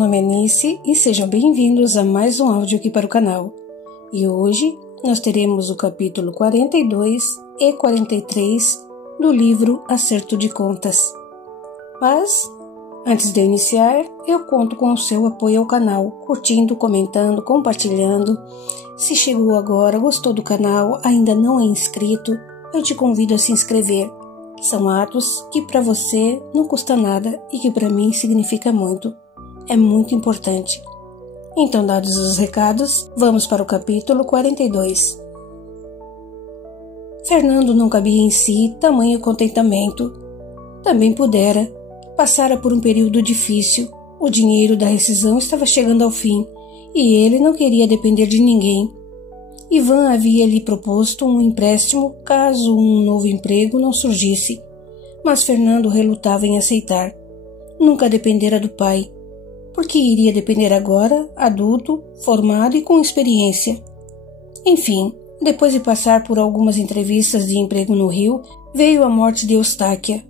nome é Nice e sejam bem-vindos a mais um áudio aqui para o canal. E hoje nós teremos o capítulo 42 e 43 do livro Acerto de Contas. Mas, antes de eu iniciar, eu conto com o seu apoio ao canal, curtindo, comentando, compartilhando. Se chegou agora, gostou do canal, ainda não é inscrito, eu te convido a se inscrever. São atos que para você não custa nada e que para mim significa muito. É muito importante. Então, dados os recados, vamos para o capítulo 42. Fernando não cabia em si tamanho contentamento. Também pudera. Passara por um período difícil. O dinheiro da rescisão estava chegando ao fim e ele não queria depender de ninguém. Ivan havia lhe proposto um empréstimo caso um novo emprego não surgisse, mas Fernando relutava em aceitar. Nunca dependera do pai. Porque iria depender agora, adulto, formado e com experiência. Enfim, depois de passar por algumas entrevistas de emprego no Rio, veio a morte de Eustáquia.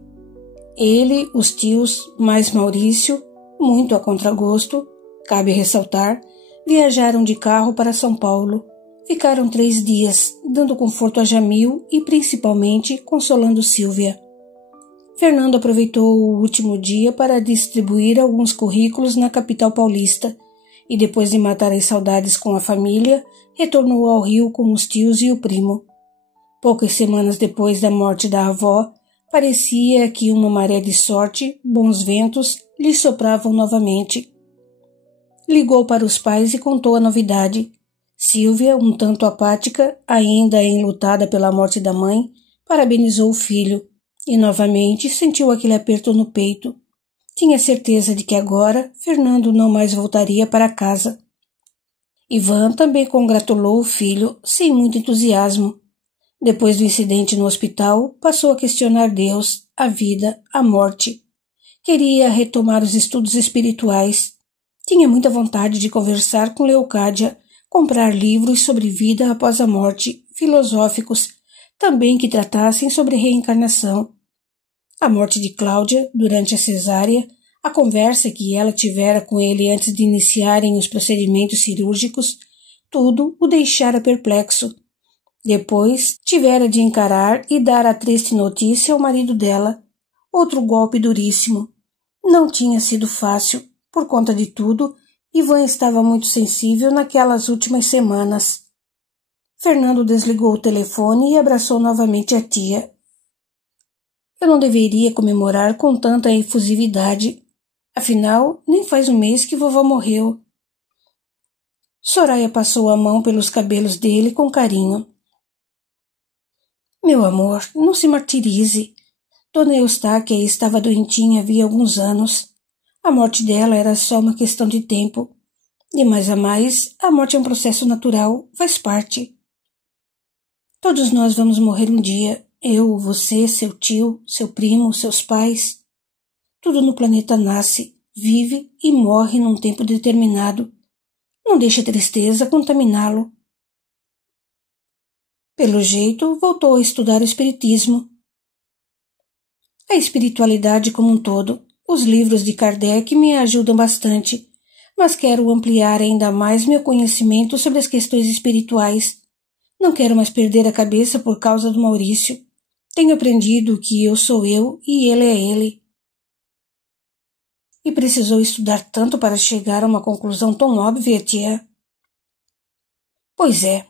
Ele, os tios, mais Maurício, muito a contragosto, cabe ressaltar, viajaram de carro para São Paulo. Ficaram 3 dias, dando conforto a Jamil e principalmente consolando Sílvia. Fernando aproveitou o último dia para distribuir alguns currículos na capital paulista e, depois de matar as saudades com a família, retornou ao Rio com os tios e o primo. Poucas semanas depois da morte da avó, parecia que uma maré de sorte, bons ventos, lhe sopravam novamente. Ligou para os pais e contou a novidade. Sílvia, um tanto apática, ainda enlutada pela morte da mãe, parabenizou o filho. E novamente sentiu aquele aperto no peito. Tinha certeza de que agora Fernando não mais voltaria para casa. Ivan também congratulou o filho, sem muito entusiasmo. Depois do incidente no hospital, passou a questionar Deus, a vida, a morte. Queria retomar os estudos espirituais. Tinha muita vontade de conversar com Leocádia, comprar livros sobre vida após a morte, filosóficos, também que tratassem sobre reencarnação. A morte de Cláudia, durante a cesárea, a conversa que ela tivera com ele antes de iniciarem os procedimentos cirúrgicos, tudo o deixara perplexo. Depois, tivera de encarar e dar a triste notícia ao marido dela. Outro golpe duríssimo. Não tinha sido fácil. Por conta de tudo, Ivan estava muito sensível naquelas últimas semanas. Fernando desligou o telefone e abraçou novamente a tia. Eu não deveria comemorar com tanta efusividade. Afinal, nem faz um mês que vovó morreu. Soraya passou a mão pelos cabelos dele com carinho. Meu amor, não se martirize. Dona Eustáquia estava doentinha havia alguns anos. A morte dela era só uma questão de tempo. De mais a mais, a morte é um processo natural, faz parte. Todos nós vamos morrer um dia. Eu, você, seu tio, seu primo, seus pais. Tudo no planeta nasce, vive e morre num tempo determinado. Não deixe a tristeza contaminá-lo. Pelo jeito, voltou a estudar o espiritismo. A espiritualidade como um todo. Os livros de Kardec me ajudam bastante, mas quero ampliar ainda mais meu conhecimento sobre as questões espirituais. Não quero mais perder a cabeça por causa do Maurício. Tenho aprendido que eu sou eu e ele é ele. E precisou estudar tanto para chegar a uma conclusão tão óbvia, tia? Pois é.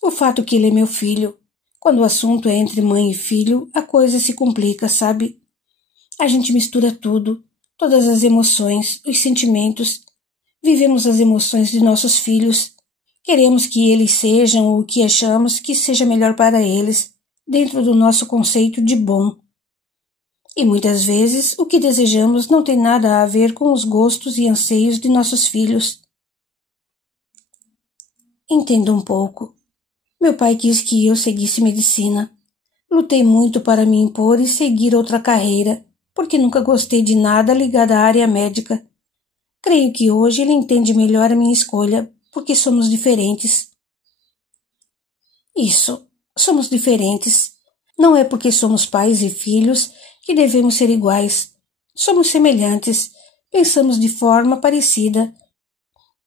O fato que ele é meu filho. Quando o assunto é entre mãe e filho, a coisa se complica, sabe? A gente mistura tudo, todas as emoções, os sentimentos. Vivemos as emoções de nossos filhos. Queremos que eles sejam o que achamos que seja melhor para eles, dentro do nosso conceito de bom. E muitas vezes o que desejamos não tem nada a ver com os gostos e anseios de nossos filhos. Entendo um pouco. Meu pai quis que eu seguisse medicina. Lutei muito para me impor e seguir outra carreira, porque nunca gostei de nada ligado à área médica. Creio que hoje ele entende melhor a minha escolha, porque somos diferentes. Isso. Somos diferentes. Não é porque somos pais e filhos que devemos ser iguais. Somos semelhantes, Pensamos de forma parecida,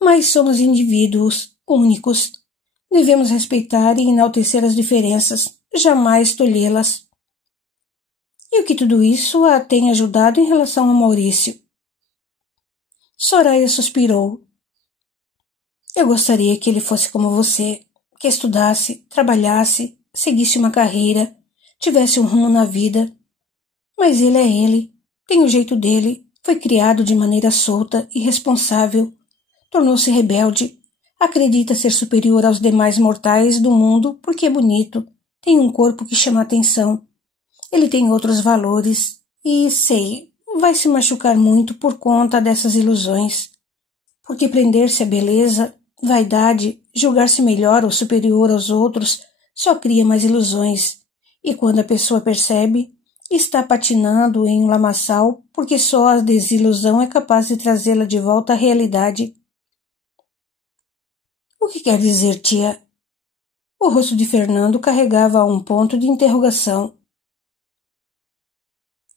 mas somos indivíduos únicos. Devemos respeitar e enaltecer as diferenças, jamais tolhê-las. E o que tudo isso a tem ajudado em relação a Maurício? Soraya suspirou. Eu gostaria que ele fosse como você, que estudasse, trabalhasse, seguisse uma carreira, tivesse um rumo na vida. Mas ele é ele, tem o jeito dele, foi criado de maneira solta, irresponsável, tornou-se rebelde, acredita ser superior aos demais mortais do mundo porque é bonito, tem um corpo que chama atenção. Ele tem outros valores e, sei, vai se machucar muito por conta dessas ilusões. Porque prender-se à beleza, vaidade, julgar-se melhor ou superior aos outros só cria mais ilusões. E quando a pessoa percebe, está patinando em um lamaçal porque só a desilusão é capaz de trazê-la de volta à realidade. O que quer dizer, tia? O rosto de Fernando carregava um ponto de interrogação.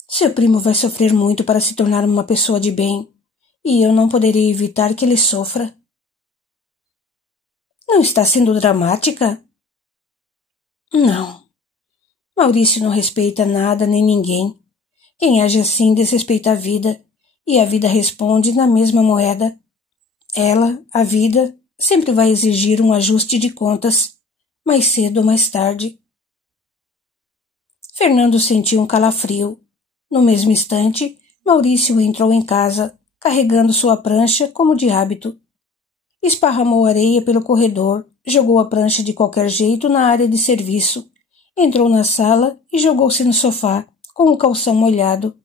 Seu primo vai sofrer muito para se tornar uma pessoa de bem, e eu não poderei evitar que ele sofra. Não está sendo dramática? Não. Maurício não respeita nada nem ninguém. Quem age assim desrespeita a vida, e a vida responde na mesma moeda. Ela, a vida, sempre vai exigir um ajuste de contas, mais cedo ou mais tarde. Fernando sentiu um calafrio. No mesmo instante, Maurício entrou em casa, carregando sua prancha como de hábito. Esparramou areia pelo corredor, jogou a prancha de qualquer jeito na área de serviço, entrou na sala e jogou-se no sofá, com o calção molhado.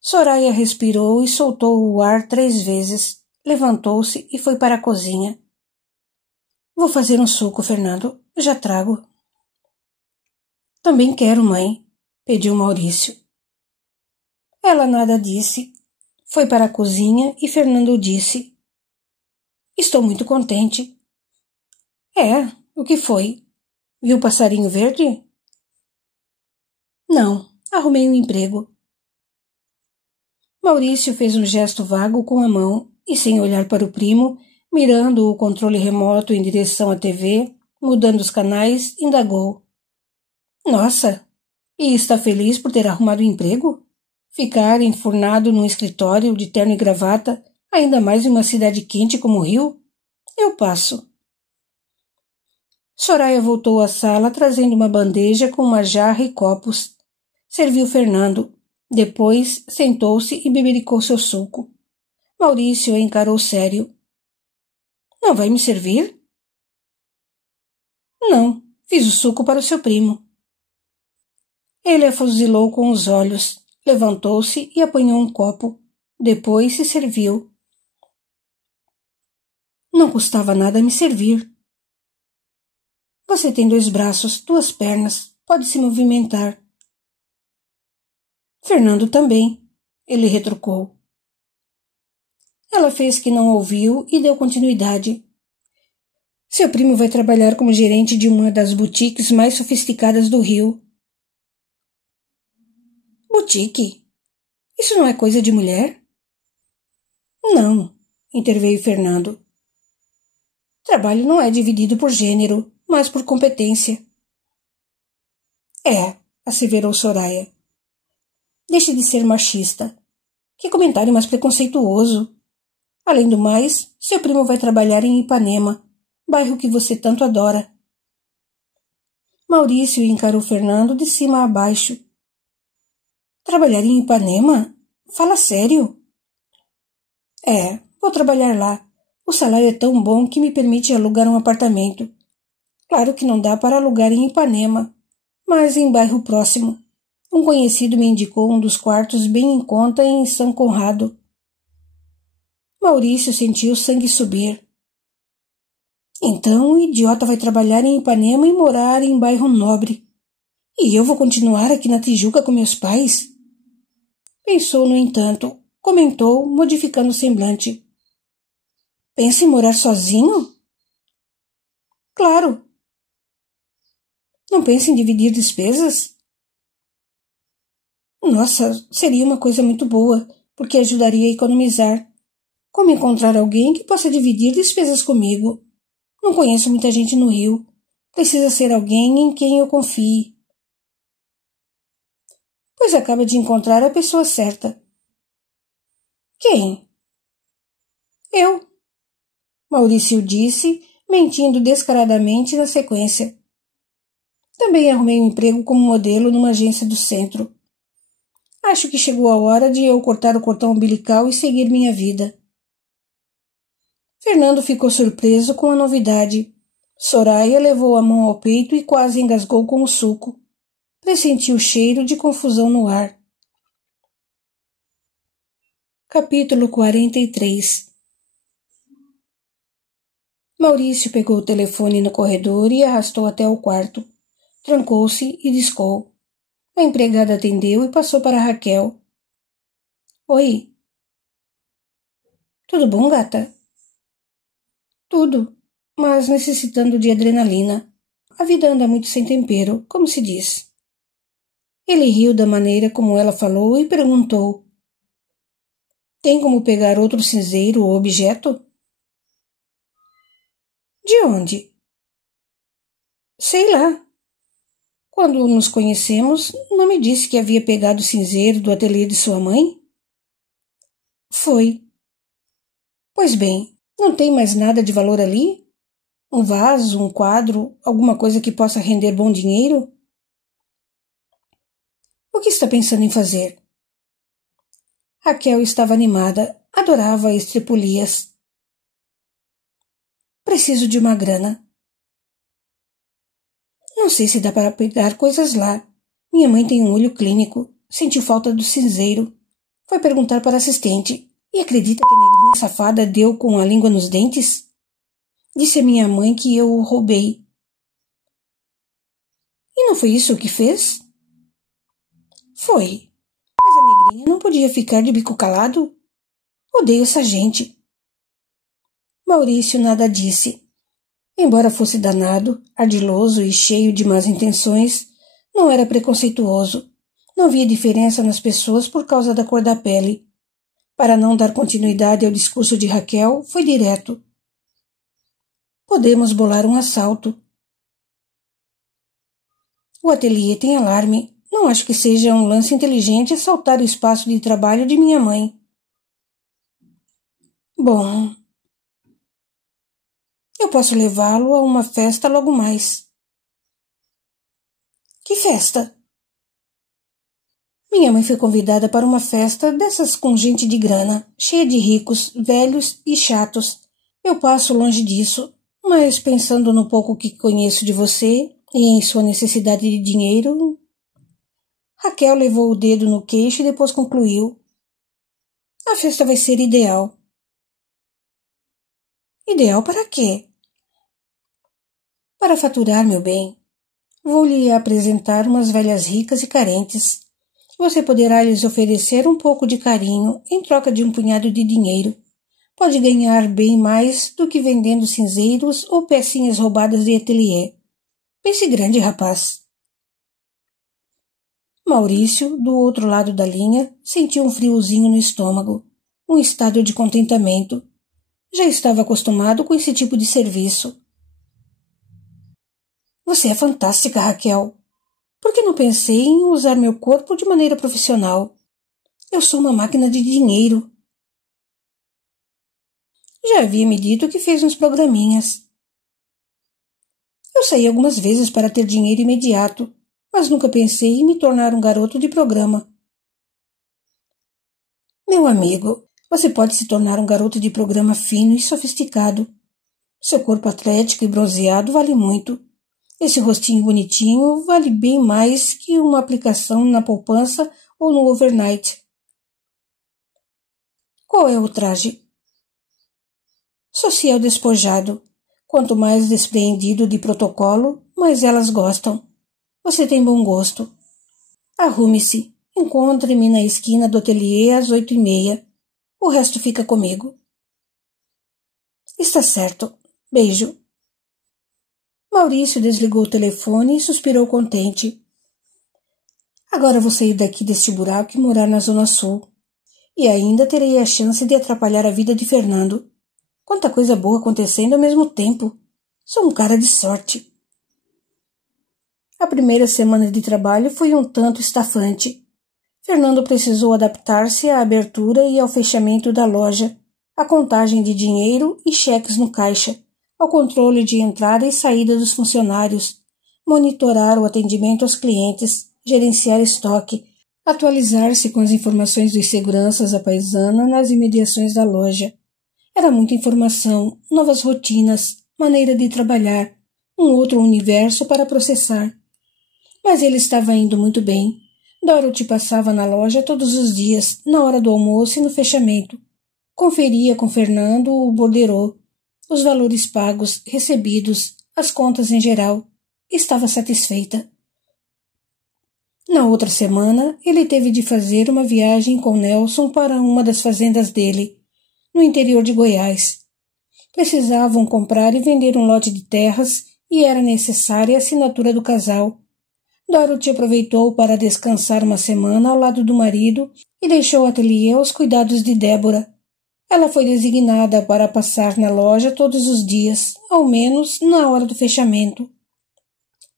Soraya respirou e soltou o ar 3 vezes, levantou-se e foi para a cozinha. Vou fazer um suco, Fernando. Já trago. Também quero, mãe, pediu Maurício. Ela nada disse. Foi para a cozinha e Fernando disse. Estou muito contente. É, o que foi? Viu o passarinho verde? Não, arrumei um emprego. Maurício fez um gesto vago com a mão e, sem olhar para o primo, mirando o controle remoto em direção à TV, mudando os canais, indagou. Nossa, e está feliz por ter arrumado um emprego? Ficar enfurnado num escritório de terno e gravata, ainda mais em uma cidade quente como o Rio? Eu passo. Soraya voltou à sala trazendo uma bandeja com uma jarra e copos. Serviu Fernando. Depois sentou-se e bebericou seu suco. Maurício a encarou sério. Não vai me servir? Não, fiz o suco para o seu primo. Ele a fuzilou com os olhos, levantou-se e apanhou um copo. Depois se serviu. Não custava nada me servir. Você tem 2 braços, 2 pernas, pode se movimentar. Fernando também, ele retrucou. Ela fez que não ouviu e deu continuidade. Seu primo vai trabalhar como gerente de uma das boutiques mais sofisticadas do Rio. Boutique? Isso não é coisa de mulher? Não, interveio Fernando. Trabalho não é dividido por gênero, mas por competência. É, asseverou Soraya. Deixe de ser machista. Que comentário mais preconceituoso. Além do mais, seu primo vai trabalhar em Ipanema, bairro que você tanto adora. Maurício encarou Fernando de cima a baixo. Trabalhar em Ipanema? Fala sério. É, vou trabalhar lá. O salário é tão bom que me permite alugar um apartamento. Claro que não dá para alugar em Ipanema, mas em bairro próximo. Um conhecido me indicou um dos quartos bem em conta em São Conrado. Maurício sentiu o sangue subir. Então o idiota vai trabalhar em Ipanema e morar em bairro nobre. E eu vou continuar aqui na Tijuca com meus pais? Pensou, no entanto, comentou, modificando o semblante. Pensa em morar sozinho? Claro. Não pensa em dividir despesas? Nossa, seria uma coisa muito boa. porque ajudaria a economizar. Como encontrar alguém que possa dividir despesas comigo? Não conheço muita gente no Rio. Precisa ser alguém em quem eu confie. Pois acaba de encontrar a pessoa certa. Quem? Eu. Maurício disse, mentindo descaradamente na sequência. Também arrumei um emprego como modelo numa agência do centro. Acho que chegou a hora de eu cortar o cordão umbilical e seguir minha vida. Fernando ficou surpreso com a novidade. Soraya levou a mão ao peito e quase engasgou com o suco. Pressentiu o cheiro de confusão no ar. Capítulo 43. Maurício pegou o telefone no corredor e arrastou até o quarto. Trancou-se e discou. A empregada atendeu e passou para Raquel. Oi. Tudo bom, gata? Tudo, mas necessitando de adrenalina. A vida anda muito sem tempero, como se diz. Ele riu da maneira como ela falou e perguntou. Tem como pegar outro cinzeiro ou objeto? De onde? Sei lá. Quando nos conhecemos, não me disse que havia pegado o cinzeiro do ateliê de sua mãe? Foi. Pois bem, não tem mais nada de valor ali? Um vaso, um quadro, alguma coisa que possa render bom dinheiro? O que está pensando em fazer? Raquel estava animada, adorava estripulias. Preciso de uma grana. Não sei se dá para pegar coisas lá. Minha mãe tem um olho clínico. Sentiu falta do cinzeiro. Foi perguntar para a assistente. E acredita que a negrinha safada deu com a língua nos dentes? Disse a minha mãe que eu o roubei. E não foi isso o que fez? Foi. Mas a negrinha não podia ficar de bico calado? Odeio essa gente. Maurício nada disse. Embora fosse danado, ardiloso e cheio de más intenções, não era preconceituoso. Não via diferença nas pessoas por causa da cor da pele. Para não dar continuidade ao discurso de Raquel, foi direto. Podemos bolar um assalto. O ateliê tem alarme. Não acho que seja um lance inteligente assaltar o espaço de trabalho de minha mãe. Bom, eu posso levá-lo a uma festa logo mais. Que festa? Minha mãe foi convidada para uma festa dessas com gente de grana, cheia de ricos, velhos e chatos. Eu passo longe disso, mas pensando no pouco que conheço de você e em sua necessidade de dinheiro... Raquel levou o dedo no queixo e depois concluiu. A festa vai ser ideal. Ideal para quê? Para faturar, meu bem. Vou lhe apresentar umas velhas ricas e carentes. Você poderá lhes oferecer um pouco de carinho em troca de um punhado de dinheiro. Pode ganhar bem mais do que vendendo cinzeiros ou pecinhas roubadas de ateliê. Pense grande, rapaz. Maurício, do outro lado da linha, sentiu um friozinho no estômago, um estado de contentamento. Já estava acostumado com esse tipo de serviço. Você é fantástica, Raquel. Por que não pensei em usar meu corpo de maneira profissional? Eu sou uma máquina de dinheiro. Já havia me dito que fez uns programinhas. Eu saí algumas vezes para ter dinheiro imediato, mas nunca pensei em me tornar um garoto de programa. Meu amigo, você pode se tornar um garoto de programa fino e sofisticado. Seu corpo atlético e bronzeado vale muito. Esse rostinho bonitinho vale bem mais que uma aplicação na poupança ou no overnight. Qual é o traje? Social despojado. Quanto mais despreendido de protocolo, mais elas gostam. Você tem bom gosto. Arrume-se. Encontre-me na esquina do ateliê às 8:30. O resto fica comigo. Está certo. Beijo. Maurício desligou o telefone e suspirou contente. Agora vou sair daqui deste buraco e morar na Zona Sul. E ainda terei a chance de atrapalhar a vida de Fernando. Quanta coisa boa acontecendo ao mesmo tempo. Sou um cara de sorte. A primeira semana de trabalho foi um tanto estafante. Fernando precisou adaptar-se à abertura e ao fechamento da loja, à contagem de dinheiro e cheques no caixa, ao controle de entrada e saída dos funcionários, monitorar o atendimento aos clientes, gerenciar estoque, atualizar-se com as informações dos seguranças à paisana nas imediações da loja. Era muita informação, novas rotinas, maneira de trabalhar, um outro universo para processar. Mas ele estava indo muito bem. Dorothy passava na loja todos os dias, na hora do almoço e no fechamento. Conferia com Fernando o borderô, os valores pagos, recebidos, as contas em geral. Estava satisfeita. Na outra semana, ele teve de fazer uma viagem com Nelson para uma das fazendas dele, no interior de Goiás. Precisavam comprar e vender um lote de terras e era necessária a assinatura do casal. Dorothy aproveitou para descansar uma semana ao lado do marido e deixou o ateliê aos cuidados de Débora. Ela foi designada para passar na loja todos os dias, ao menos na hora do fechamento.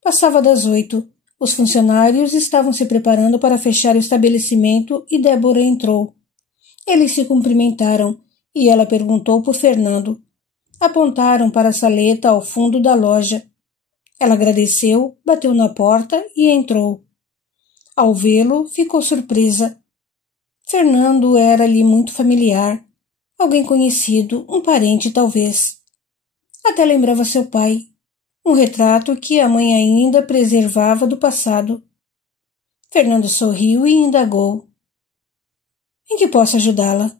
Passava das 8. Os funcionários estavam se preparando para fechar o estabelecimento e Débora entrou. Eles se cumprimentaram e ela perguntou por Fernando. Apontaram para a saleta ao fundo da loja. Ela agradeceu, bateu na porta e entrou. Ao vê-lo, ficou surpresa. Fernando era-lhe muito familiar. Alguém conhecido, um parente talvez. Até lembrava seu pai. Um retrato que a mãe ainda preservava do passado. Fernando sorriu e indagou. Em que posso ajudá-la?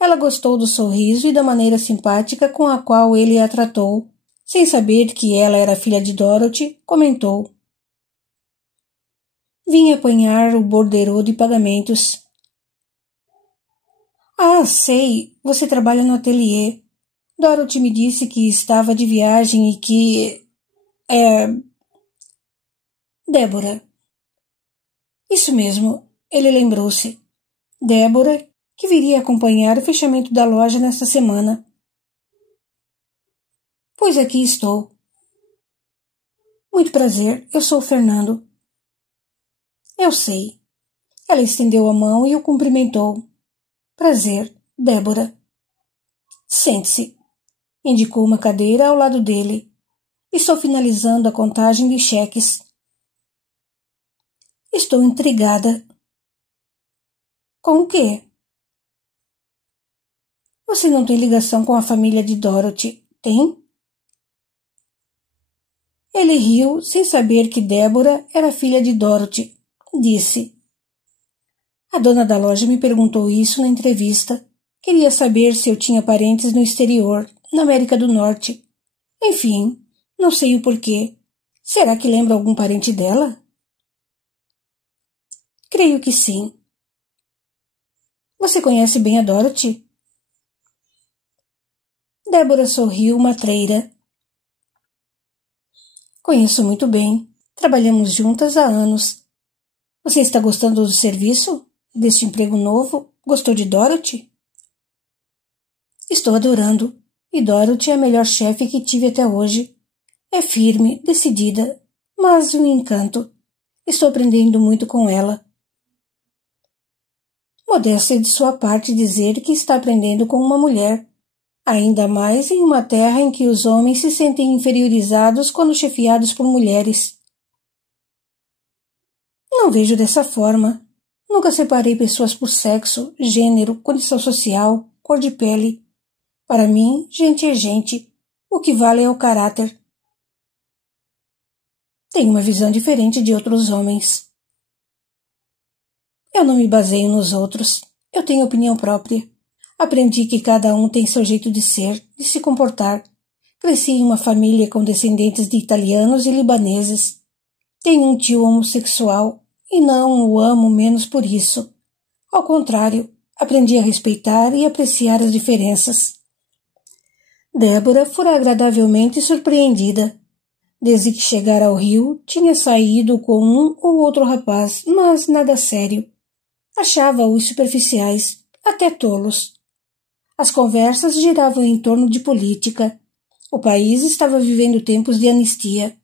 Ela gostou do sorriso e da maneira simpática com a qual ele a tratou. Sem saber que ela era filha de Dorothy, comentou. Vim apanhar o borderô de pagamentos. Ah, sei, você trabalha no ateliê. Dorothy me disse que estava de viagem e que... Débora. Isso mesmo, ele lembrou-se. Débora, que viria acompanhar o fechamento da loja nesta semana. Pois aqui estou. Muito prazer, eu sou o Fernando. Eu sei. Ela estendeu a mão e o cumprimentou. Prazer, Débora. Sente-se. Indicou uma cadeira ao lado dele. Estou finalizando a contagem de cheques. Estou intrigada. Com o quê? Você não tem ligação com a família de Dorothy, tem? Ele riu, sem saber que Débora era filha de Dorothy. Disse. A dona da loja me perguntou isso na entrevista. Queria saber se eu tinha parentes no exterior, na América do Norte. Enfim, não sei o porquê. Será que lembra algum parente dela? Creio que sim. Você conhece bem a Dorothy? Débora sorriu matreira. Conheço muito bem. Trabalhamos juntas há anos. Você está gostando do serviço? Deste emprego novo? Gostou de Dorothy? Estou adorando. E Dorothy é a melhor chefe que tive até hoje. É firme, decidida, mas um encanto. Estou aprendendo muito com ela. Modéstia de sua parte dizer que está aprendendo com uma mulher. Ainda mais em uma terra em que os homens se sentem inferiorizados quando chefiados por mulheres. Não vejo dessa forma. Nunca separei pessoas por sexo, gênero, condição social, cor de pele. Para mim, gente é gente. O que vale é o caráter. Tenho uma visão diferente de outros homens. Eu não me baseio nos outros. Eu tenho opinião própria. Aprendi que cada um tem seu jeito de ser, de se comportar. Cresci em uma família com descendentes de italianos e libaneses. Tenho um tio homossexual e não o amo menos por isso. Ao contrário, aprendi a respeitar e apreciar as diferenças. Débora fora agradavelmente surpreendida. Desde que chegara ao Rio, tinha saído com um ou outro rapaz, mas nada sério. Achava-os superficiais, até tolos. As conversas giravam em torno de política. O país estava vivendo tempos de anistia.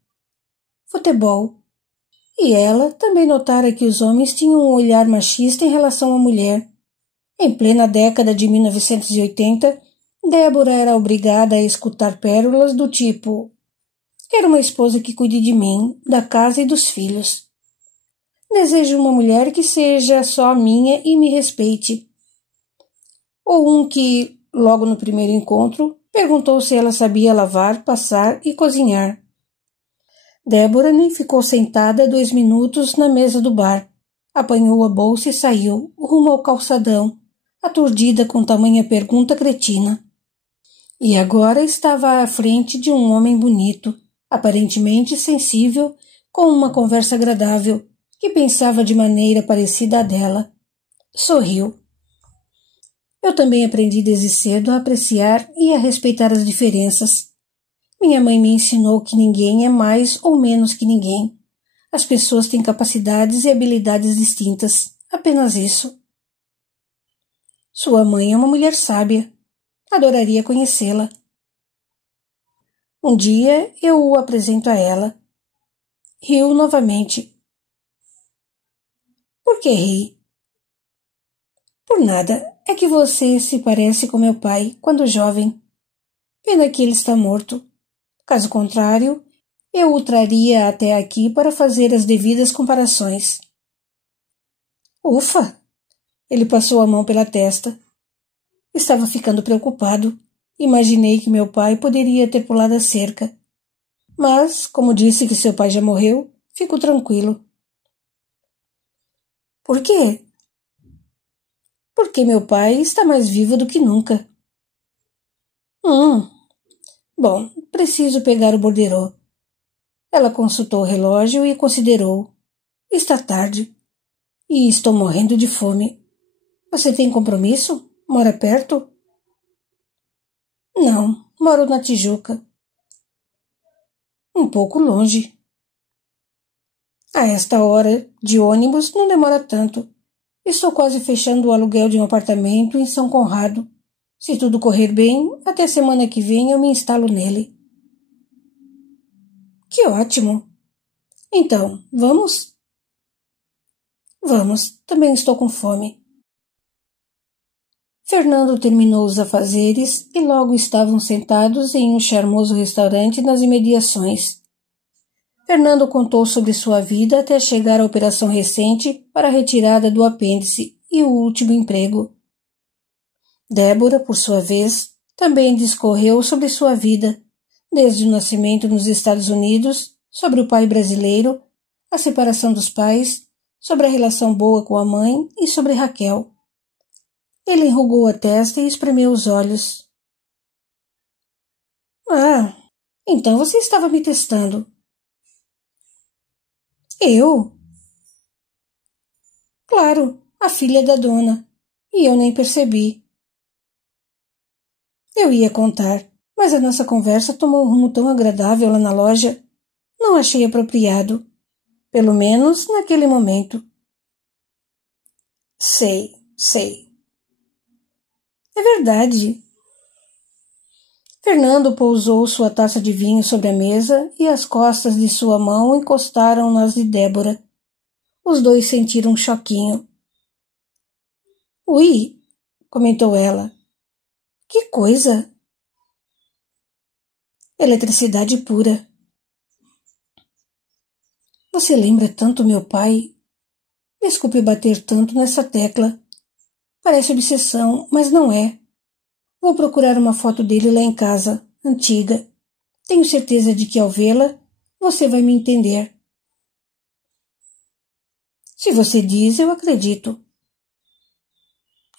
Futebol. E ela também notara que os homens tinham um olhar machista em relação à mulher. Em plena década de 1980, Débora era obrigada a escutar pérolas do tipo: quero uma esposa que cuide de mim, da casa e dos filhos. Desejo uma mulher que seja só minha e me respeite. Ou um que, logo no primeiro encontro, perguntou se ela sabia lavar, passar e cozinhar. Débora nem ficou sentada 2 minutos na mesa do bar. Apanhou a bolsa e saiu, rumo ao calçadão, aturdida com tamanha pergunta cretina. E agora estava à frente de um homem bonito, aparentemente sensível, com uma conversa agradável, que pensava de maneira parecida à dela. Sorriu. Eu também aprendi desde cedo a apreciar e a respeitar as diferenças. Minha mãe me ensinou que ninguém é mais ou menos que ninguém. As pessoas têm capacidades e habilidades distintas. Apenas isso. Sua mãe é uma mulher sábia. Adoraria conhecê-la. Um dia eu o apresento a ela. Riu novamente. Por que ri? Por nada. É que você se parece com meu pai quando jovem. Pena que ele está morto. Caso contrário, eu o traria até aqui para fazer as devidas comparações. Ufa! Ele passou a mão pela testa. Estava ficando preocupado. Imaginei que meu pai poderia ter pulado a cerca. Mas, como disse que seu pai já morreu, fico tranquilo. Por quê? Porque meu pai está mais vivo do que nunca. Bom, preciso pegar o borderô. Ela consultou o relógio e considerou. Está tarde. E estou morrendo de fome. Você tem compromisso? Mora perto? Não, moro na Tijuca. Um pouco longe. A esta hora de ônibus não demora tanto. Estou quase fechando o aluguel de um apartamento em São Conrado. Se tudo correr bem, até semana que vem eu me instalo nele. Que ótimo! Então, vamos? Vamos, também estou com fome. Fernando terminou os afazeres e logo estavam sentados em um charmoso restaurante nas imediações. Fernando contou sobre sua vida até chegar à operação recente para a retirada do apêndice e o último emprego. Débora, por sua vez, também discorreu sobre sua vida, desde o nascimento nos Estados Unidos, sobre o pai brasileiro, a separação dos pais, sobre a relação boa com a mãe e sobre Raquel. Ele enrugou a testa e espremeu os olhos. Ah, então você estava me testando. Eu? Claro, a filha da dona. E eu nem percebi. Eu ia contar, mas a nossa conversa tomou um rumo tão agradável lá na loja. Não achei apropriado. Pelo menos naquele momento. Sei. É verdade. Fernando pousou sua taça de vinho sobre a mesa e as costas de sua mão encostaram nas de Débora. Os dois sentiram um choquinho. Ui, comentou ela. Que coisa! Eletricidade pura. Você lembra tanto meu pai? Desculpe bater tanto nessa tecla. Parece obsessão, mas não é. Vou procurar uma foto dele lá em casa, antiga. Tenho certeza de que ao vê-la, você vai me entender. Se você diz, eu acredito.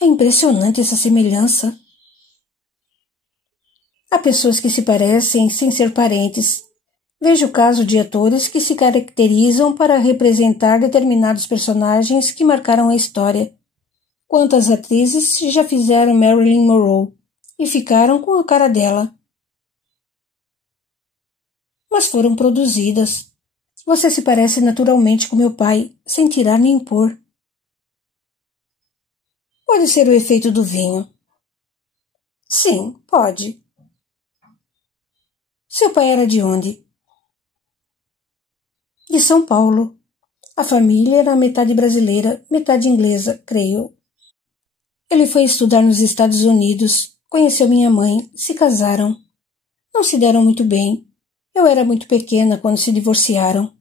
É impressionante essa semelhança. Há pessoas que se parecem sem ser parentes. Vejo o caso de atores que se caracterizam para representar determinados personagens que marcaram a história. Quantas atrizes já fizeram Marilyn Monroe e ficaram com a cara dela? Mas foram produzidas. Você se parece naturalmente com meu pai, sem tirar nem pôr. Pode ser o efeito do vinho. Sim, pode. Seu pai era de onde? De São Paulo. A família era metade brasileira, metade inglesa, creio. Ele foi estudar nos Estados Unidos, conheceu minha mãe, se casaram. Não se deram muito bem. Eu era muito pequena quando se divorciaram.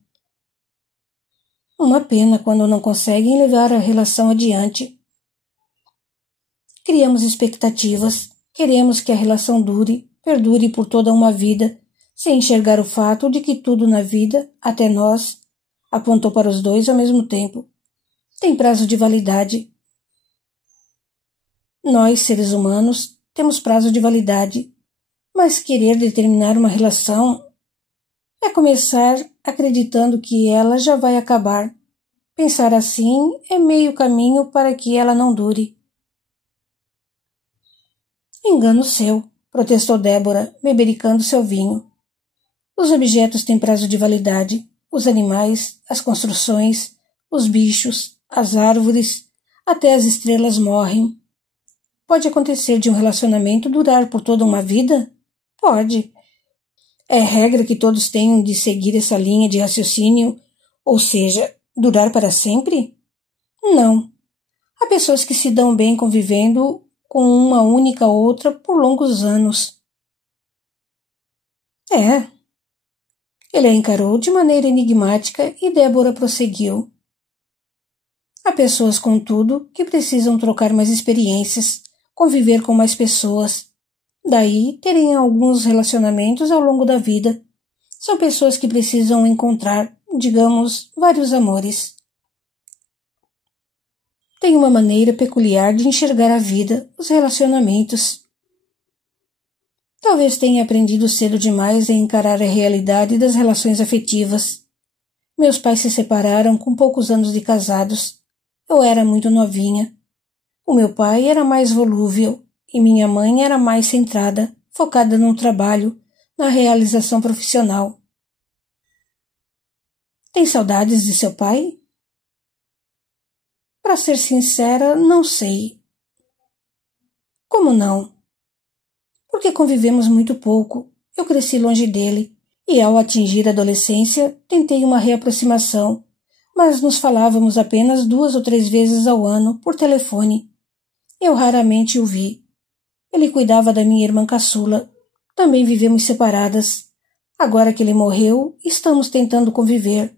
Uma pena quando não conseguem levar a relação adiante. Criamos expectativas, queremos que a relação perdure por toda uma vida, sem enxergar o fato de que tudo na vida, até nós, apontou para os dois ao mesmo tempo. Tem prazo de validade. Nós, seres humanos, temos prazo de validade, mas querer determinar uma relação é começar acreditando que ela já vai acabar. Pensar assim é meio caminho para que ela não dure. Engano seu, protestou Débora, bebericando seu vinho. Os objetos têm prazo de validade, os animais, as construções, os bichos, as árvores, até as estrelas morrem. Pode acontecer de um relacionamento durar por toda uma vida? Pode. É regra que todos tenham de seguir essa linha de raciocínio, ou seja, durar para sempre? Não. Há pessoas que se dão bem convivendo com uma única outra por longos anos. É. Ele a encarou de maneira enigmática e Débora prosseguiu. Há pessoas, contudo, que precisam trocar mais experiências, conviver com mais pessoas. Daí terem alguns relacionamentos ao longo da vida. São pessoas que precisam encontrar, digamos, vários amores. Tem uma maneira peculiar de enxergar a vida, os relacionamentos. Talvez tenha aprendido cedo demais a encarar a realidade das relações afetivas. Meus pais se separaram com poucos anos de casados. Eu era muito novinha. O meu pai era mais volúvel e minha mãe era mais centrada, focada no trabalho, na realização profissional. Tem saudades de seu pai? Para ser sincera, não sei. Como não? Porque convivemos muito pouco. Eu cresci longe dele, e ao atingir a adolescência, tentei uma reaproximação, mas nos falávamos apenas 2 ou 3 vezes ao ano, por telefone. Eu raramente o vi. Ele cuidava da minha irmã caçula. Também vivemos separadas. Agora que ele morreu, estamos tentando conviver.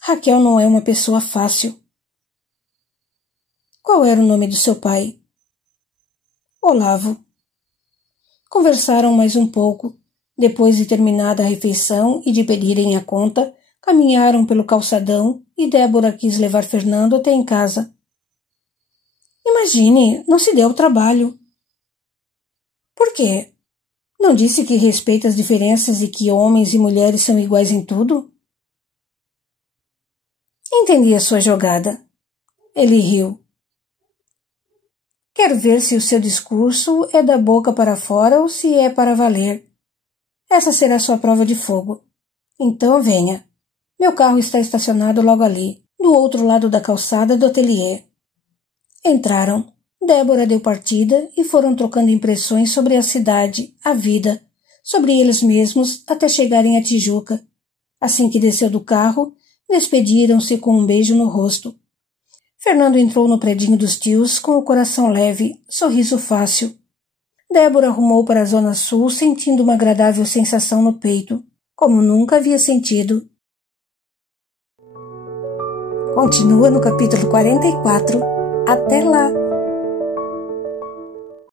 Raquel não é uma pessoa fácil. Qual era o nome do seu pai? Olavo. Conversaram mais um pouco. Depois de terminada a refeição e de pedirem a conta, caminharam pelo calçadão e Débora quis levar Fernando até em casa. Imagine, não se deu o trabalho. Por quê? Não disse que respeita as diferenças e que homens e mulheres são iguais em tudo? Entendi a sua jogada. Ele riu. Quero ver se o seu discurso é da boca para fora ou se é para valer. Essa será sua prova de fogo. Então venha. Meu carro está estacionado logo ali, do outro lado da calçada do ateliê. Entraram. Débora deu partida e foram trocando impressões sobre a cidade, a vida, sobre eles mesmos até chegarem a Tijuca. Assim que desceu do carro, despediram-se com um beijo no rosto. Fernando entrou no predinho dos tios com o coração leve, sorriso fácil. Débora rumou para a zona sul sentindo uma agradável sensação no peito, como nunca havia sentido. Continua no capítulo 44. Até lá!